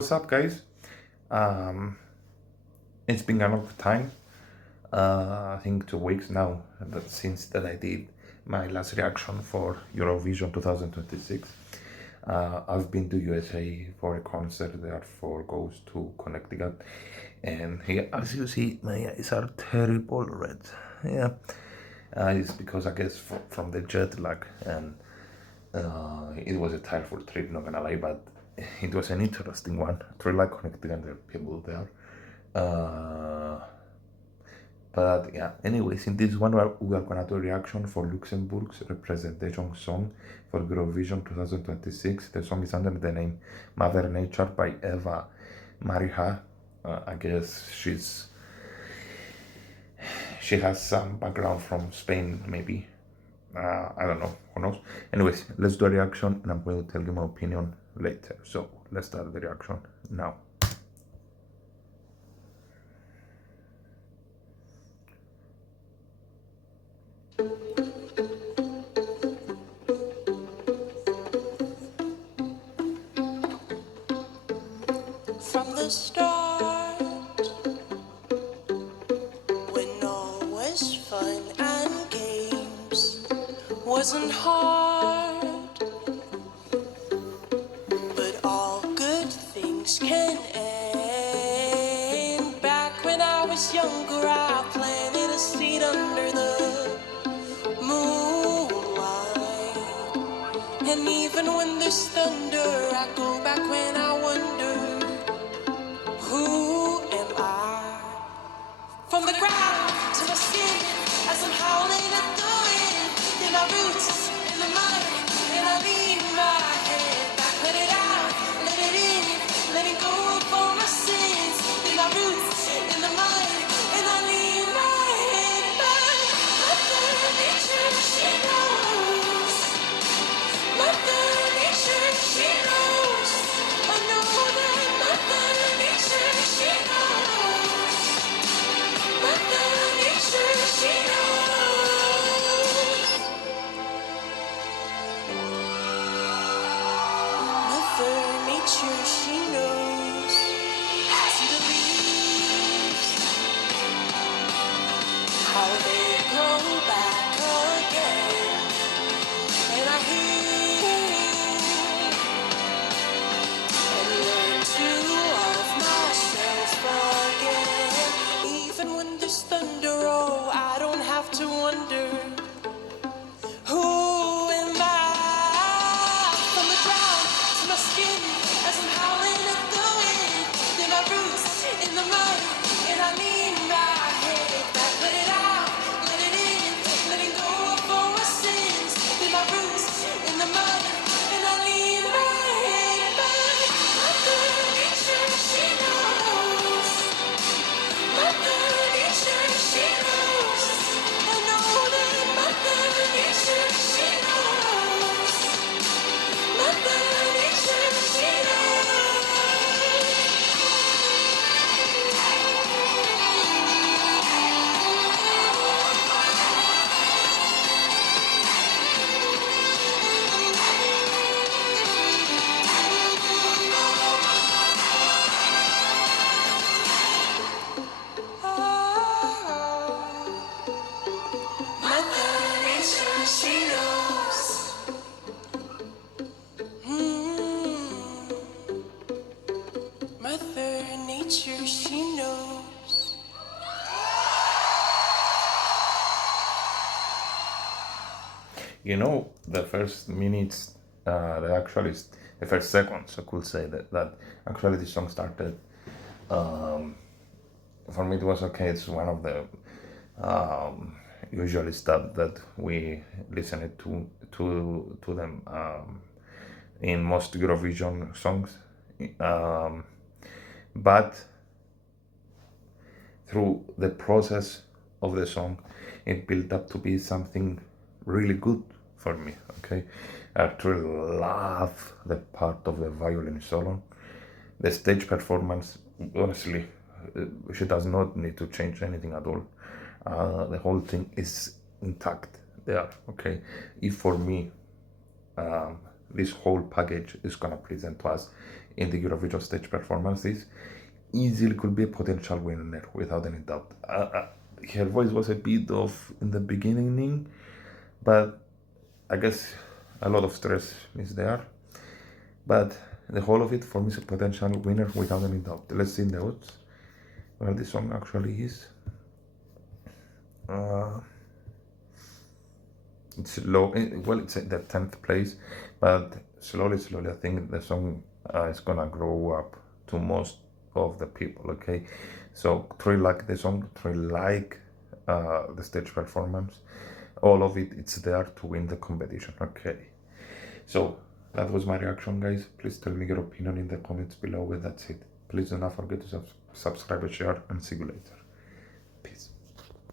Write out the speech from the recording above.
What's up, guys? Um, it's been a long time. I think 2 weeks now that since that I did my last reaction for Eurovision 2026. I've been to USA for a concert, therefore goes to Connecticut, and here, as you see, my eyes are terrible red. Yeah, it's because I guess from the jet lag, and it was a tiresome trip, not gonna lie, but it was an interesting one. I really like Connecticut, there are people there. But yeah, anyways, in this one we are gonna do a reaction for Luxembourg's representation song for Eurovision 2026. The song is under the name Mother Nature by Eva Marija. I guess she has some background from Spain, maybe. I don't know, who knows. Anyways, let's do a reaction and I'm going to tell you my opinion later. So let's start the reaction now. From the start, when all was fun and games, wasn't hard, but all good things can end. Back when I was younger, I planted a seed under the moonlight, and even when there's thunder, I go back when I wonder, who am I? From the ground to my skin, as I'm howling at the wind, in my roots, in the mud, and I leave my head back, let it out, let it in, letting go of all my sins, in my roots, in the mud, and I leave my head back. Mother Nature, she knows. Mother Nature, she knows. I know that Mother Nature, she knows. Mother Nature, she knows. Mother Nature, she knows. See the leaves, how they grow back again. And I hear and learn to love myself again. Even when there's thunder, oh, I don't have to wonder, who am I? From the ground to my skin, as I'm howling at the wind, in my roots, in the mud, and I lean my head back, let it out, let it in, letting go of all my sins, in my roots, in the mud, and I lean my head back. Mother Nature, she knows. Mother Nature, she knows. I know that Mother Nature, she knows. Mother Nature, she knows. Mother Nature, she knows. Mother Nature, she knows. You know, the first minutes, the first seconds, I could say that actually the song started. For me, it was okay. It's one of the usually stuff that we listen to them in most Eurovision songs. Um, but through the process of the song, it built up to be something really good for me. Okay, I actually love the part of the violin solo. The stage performance, honestly, she does not need to change anything at all. The whole thing is intact there. Okay, if for me this whole package is gonna present to us in the Eurovision stage performances, easily could be a potential winner without any doubt. Her voice was a bit off in the beginning, but I guess a lot of stress is there. But the whole of it for me is a potential winner without any doubt. Let's see the odds where the song actually is. It's low. Well, it's in the 10th place, but slowly, I think the song is gonna grow up to most of the people. Okay, so three like the song, three like the stage performance, all of it. It's there to win the competition. Okay, so that was my reaction, guys. Please tell me your opinion in the comments below. That's it. Please do not forget to subscribe and share, and see you later.